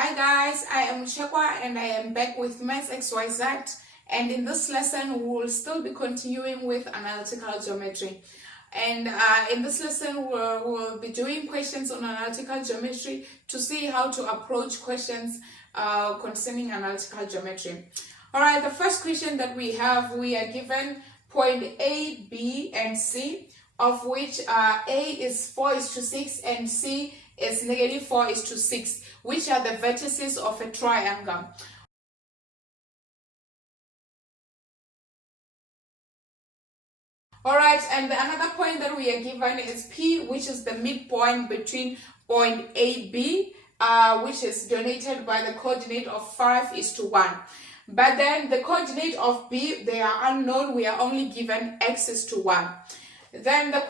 Hi guys, I am Shakwa and I am back with Maths XYZ, and in this lesson we will still be continuing with analytical geometry. And in this lesson we'll be doing questions on analytical geometry to see how to approach questions concerning analytical geometry. Alright, the first question that we are given point A, B and C, of which A is 4:6 and C is -4:6, which are the vertices of a triangle. Alright, and another point that we are given is P, which is the midpoint between point AB, which is denoted by the coordinate of 5:1. But then the coordinate of B, they are unknown, we are only given x is to 1. Then the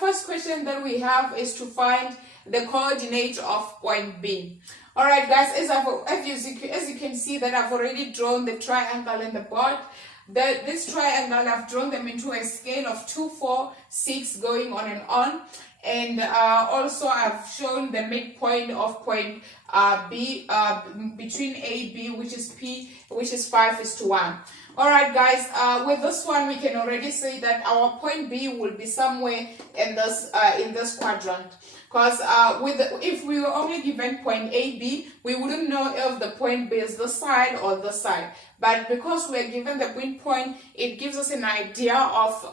first question that we have is to find the coordinate of point B. Alright guys, as you can see that I've already drawn the triangle in the board. This triangle, I've drawn them into a scale of 2, 4, 6 going on and on. And also I've shown the midpoint of point B between A, B, which is P, which is 5:1. Alright guys, with this one we can already say that our point B will be somewhere in this quadrant. Because if we were only given point AB, we wouldn't know if the point B is this side or this side. But because we are given the midpoint, it gives us an idea of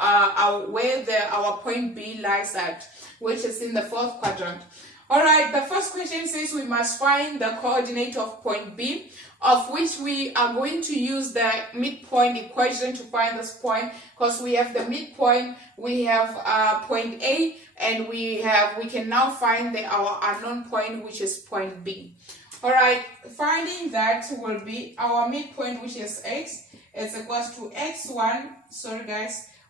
where our point B lies at, which is in the fourth quadrant. Alright, the first question says we must find the coordinate of point B, of which we are going to use the midpoint equation to find this point, because we have the midpoint, we have point A, and we can now find our unknown point, which is point B. Alright, finding that will be our midpoint, which is x, is equals to x1,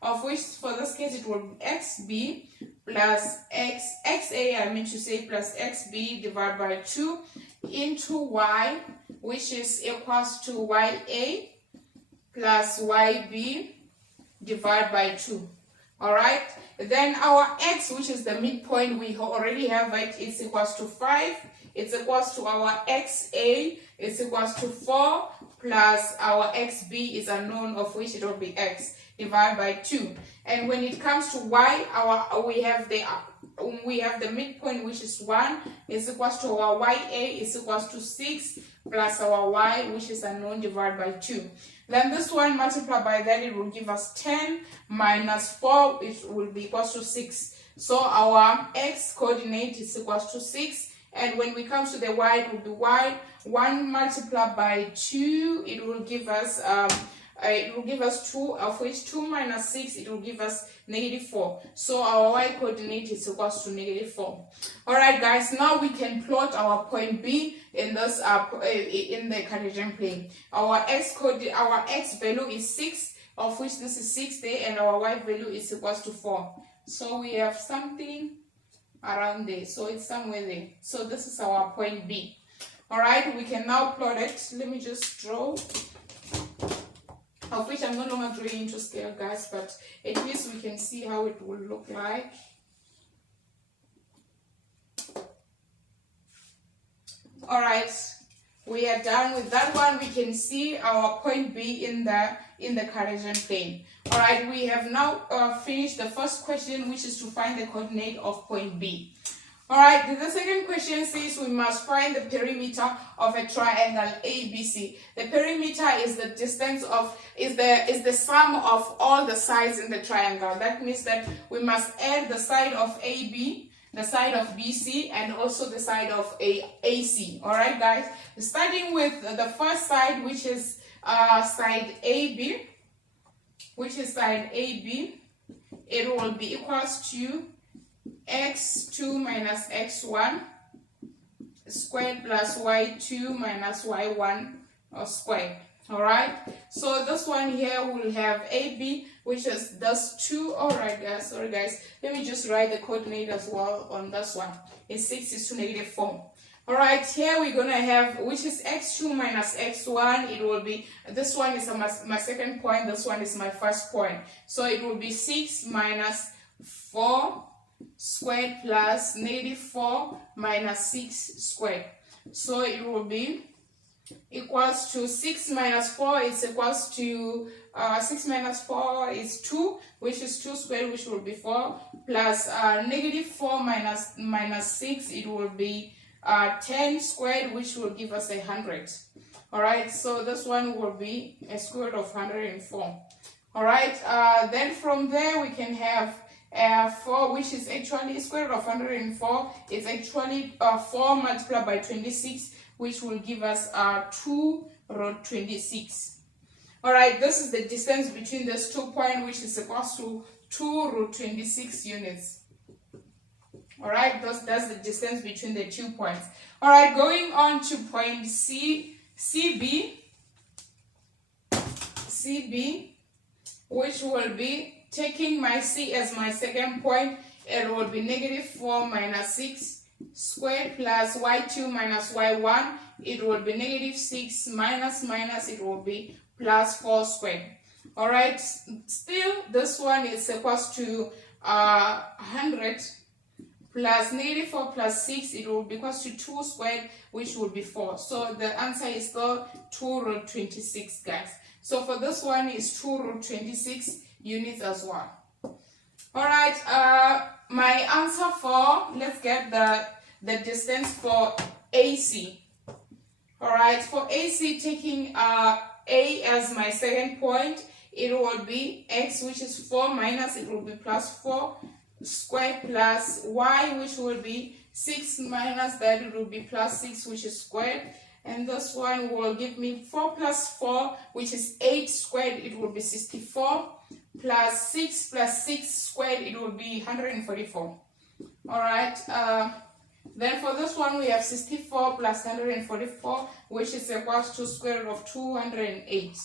of which for this case it will be xb plus xa, plus xb divided by 2 into y, which is equals to ya plus yb divided by 2. Alright, then our x, which is the midpoint, we already have it, it's equals to 5. It's equals to our xa, it's equals to 4, plus our xb is unknown, of which it will be x divided by 2. And when it comes to y, we have the midpoint, which is 1, is equals to our ya is equals to 6, plus our y, which is unknown, divided by 2. Then this one multiplied by that, it will give us 10 minus 4, it will be equals to 6. So our x coordinate is equals to 6. And when we come to the y, it will be y. 1 multiplied by 2, it will give us 2, of which 2 minus 6, it will give us -4. So our y coordinate is equals to -4. Alright guys, now we can plot our point B in this in the Cartesian plane. Our x value is 6, of which this is 6 there, and our y value is equals to 4. So we have something around there, so it's somewhere there. So this is our point B. Alright, we can now plot it. Let me just draw, of which I'm no longer drawing into scale guys, but at least we can see how it will look like. Alright, we are done with that one. We can see our point B in the Cartesian plane. Alright, we have now finished the first question, which is to find the coordinate of point B. Alright, the second question says we must find the perimeter of a triangle ABC. The perimeter is the distance is the sum of all the sides in the triangle. That means that we must add the side of AB, the side of BC, and also the side of AC. Alright guys, starting with the first side, which is side AB, it will be equals to x2 minus x1 squared plus y2 minus y1 squared. Alright, so this one here will have AB, which is thus 2. Alright guys, sorry guys, let me just write the coordinate as well on this one. It's 6:4. Alright, here we're gonna have, which is x2 minus x1. It will be, this one is my second point, this one is my first point. So it will be 6 minus 4 squared plus -4 minus 6 squared. So it will be equals to 6 minus 4 is equals to 6 minus 4 is 2, which is 2 squared, which will be 4, plus negative 4 minus 6, it will be 10 squared, which will give us 100. Alright, so this one will be a square root of 104. Alright, then from there we can have 4, which is actually square root of 104 is actually 4 multiplied by 26, which will give us 2 root 26. Alright, this is the distance between those 2 points, which is equals to 2 root 26 units. Alright, that's the distance between the 2 points. Alright, going on to point CB, which will be taking my C as my second point, it will be negative 4 minus 6 squared plus y2 minus y1, it will be negative 6 minus it will be plus 4 squared. Alright, still this one is equals to 100 plus negative 4 plus 6, it will be equals to 2 squared, which will be 4. So the answer is still 2 root 26, guys. So for this one is 2 root 26 units as well. Alright, my answer for, let's get the distance for AC. Alright, for AC, taking A as my second point, it will be x, which is 4 minus, it will be plus 4 squared, plus y, which will be 6 minus that, it will be plus 6, which is squared. And this one will give me 4 plus 4, which is 8 squared, it will be 64, plus 6 squared, it will be 144. Alright, then for this one we have 64 plus 144, which is equals to square root of 208.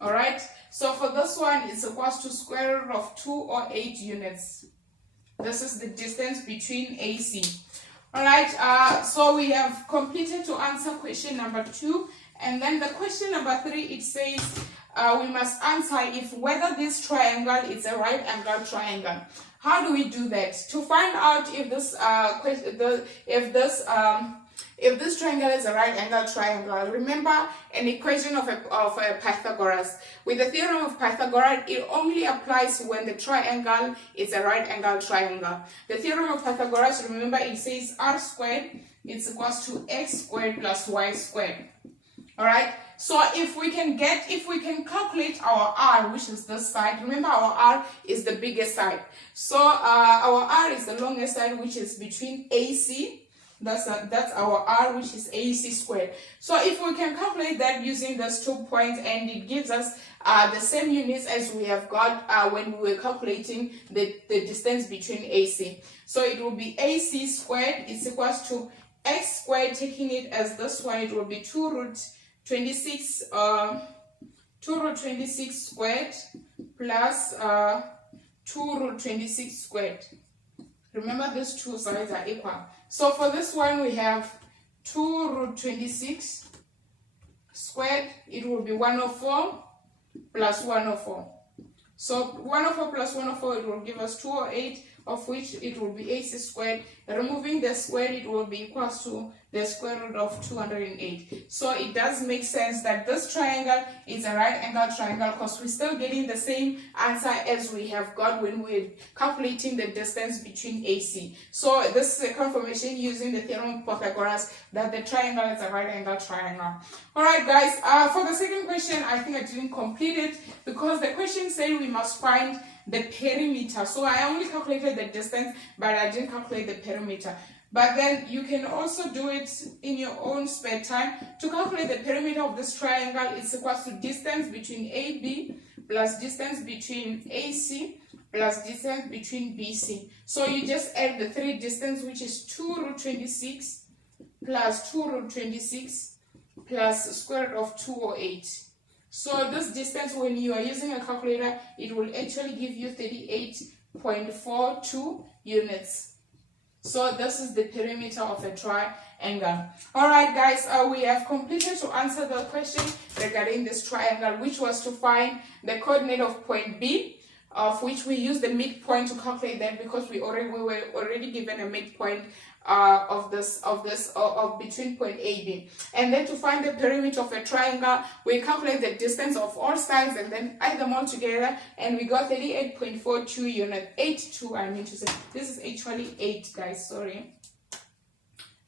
Alright, so for this one it's equals to square root of 208 units. This is the distance between AC. Alright, so we have completed to answer question number 2, and then the question number 3, it says we must answer if whether this triangle is a right angle triangle. How do we do that? To find out if this triangle is a right angle triangle, remember an equation of a Pythagoras. With the theorem of Pythagoras, it only applies when the triangle is a right angle triangle. The theorem of Pythagoras, remember, it says r squared is equals to x squared plus y squared. Alright, so if we can calculate our r, which is this side, remember our r is the biggest side. So our r is the longest side, which is between AC. That's our r, which is AC squared. So if we can calculate that using those 2 points, and it gives us the same units as we have got when we were calculating the distance between AC. So it will be AC squared is equals to x squared, taking it as this one, it will be 2 root 26 squared plus 2 root 26 squared. Remember, these two sides are equal. So for this one we have 2 root 26 squared, it will be 104 plus 104. So 104 plus 104, it will give us 208, of which it will be AC squared. Removing the square, it will be equals to the square root of 208. So it does make sense that this triangle is a right angle triangle, because we're still getting the same answer as we have got when we're calculating the distance between AC. So this is a confirmation using the theorem of Pythagoras that the triangle is a right angle triangle. Alright guys, for the second question, I think I didn't complete it because the question said we must find the perimeter. So I only calculated the distance, but I didn't calculate the perimeter. But then you can also do it in your own spare time. To calculate the perimeter of this triangle, it's equals to distance between AB plus distance between AC plus distance between BC. So you just add the 3 distance, which is 2 root 26 plus 2 root 26 plus square root of 208. So this distance, when you are using a calculator, it will actually give you 38.42 units. So this is the perimeter of a triangle. Alright guys, we have completed to answer the question regarding this triangle, which was to find the coordinate of point B. of which we use the midpoint to calculate that, because we were already given a midpoint of between point A, B. And then to find the perimeter of a triangle, we calculate the distance of all sides and then add them all together, and we got 38.42 units. 82, I mean to say. This is actually 8, guys, sorry.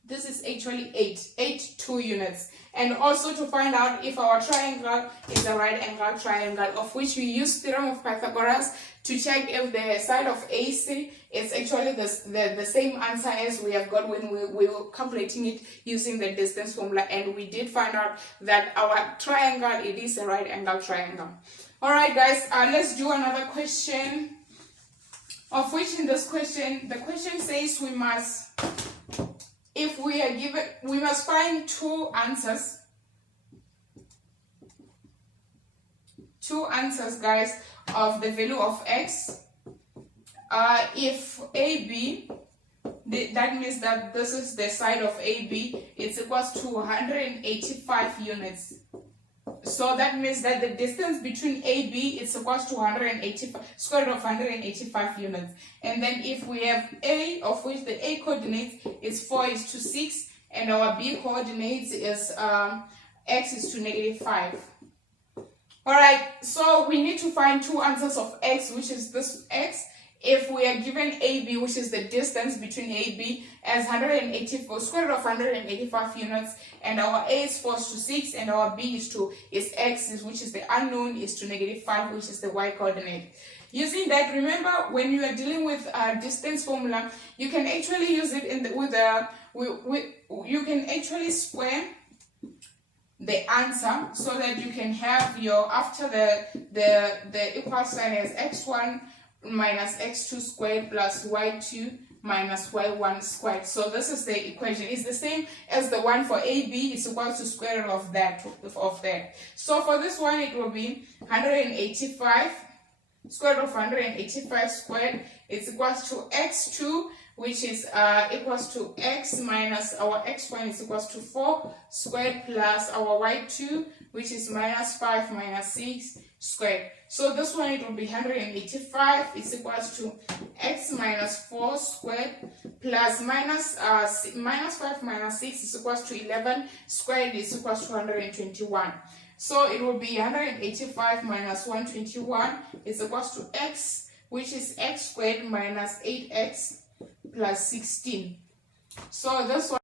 This is actually 82 units. And also to find out if our triangle is a right angle triangle, of which we use theorem of Pythagoras to check if the side of AC is actually the same answer as we have got when we were calculating it using the distance formula. And we did find out that our triangle, it is a right angle triangle. Alright guys, let's do another question, of which in this question, the question says we must, if we are given, we must find two answers, guys, of the value of x. If AB, that means that this is the side of AB, it's equals to 185 units. So that means that the distance between AB is equals to 185, square root of 185 units. And then if we have A, of which the A coordinates is 4:6, and our B coordinates is x is to -5. Alright, so we need to find two answers of x, which is this x. If we are given AB, which is the distance between AB, as 184, square root of 185 units, and our A is 4:6, and our B is x, which is the unknown, is to -5, which is the y coordinate. Using that, remember when you are dealing with a distance formula, you can actually use it in you can actually square the answer so that you can have your, after the equal sign as x1 minus x2 squared plus y2 minus y1 squared. So this is the equation. It's the same as the one for AB. It's equal to square root of that. So for this one, it will be 185, square root of 185 squared. It's equals to x2, which is equals to x minus our x1 is equals to 4 squared plus our y2, which is -5 minus 6 squared. So this one, it will be 185 is equals to x minus 4 squared plus -5 minus 6 is equals to 11 squared is equals to 121. So it will be 185 minus 121 is equals to x, which is x squared minus 8x plus 16. So this one